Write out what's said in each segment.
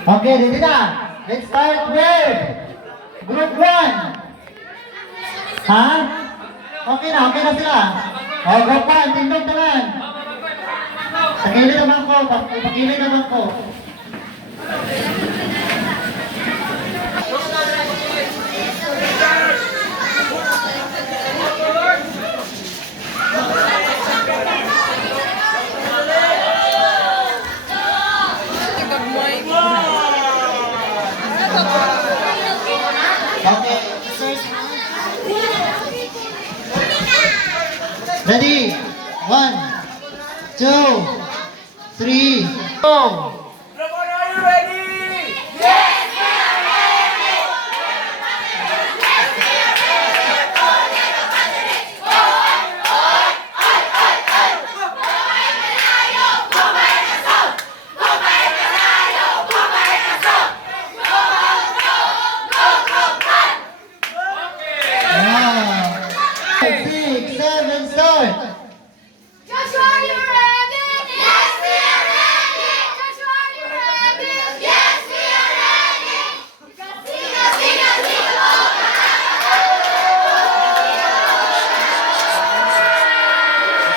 Okay, ready na. Let's start with Group 1. Ha? Okay na sila. Group 1, tindog naman. Pakili naman ko, pakili naman ko. Okay. Ready? 1, 2, 3, go! Are you ready? Yes, we are ready! Wow. 6, 7, start! Joshua, are you ready? Yes, we are ready. Joshua, are you ready? Yes, we are ready. Siga, siga, siga,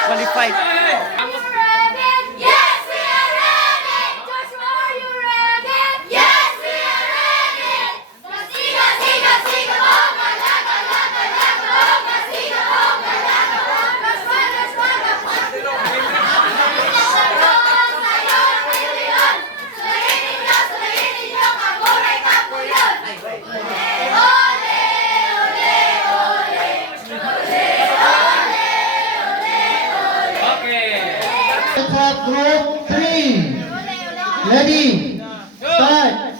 Qualified. Are you ready? Yes, we are ready. Joshua, are you ready? Yes, we are ready. Siga, siga, siga, boga, laga, laga, laga, boga, siga, boga, laga, boga, swaga, swaga, Let's have Group 3. Ready? Start!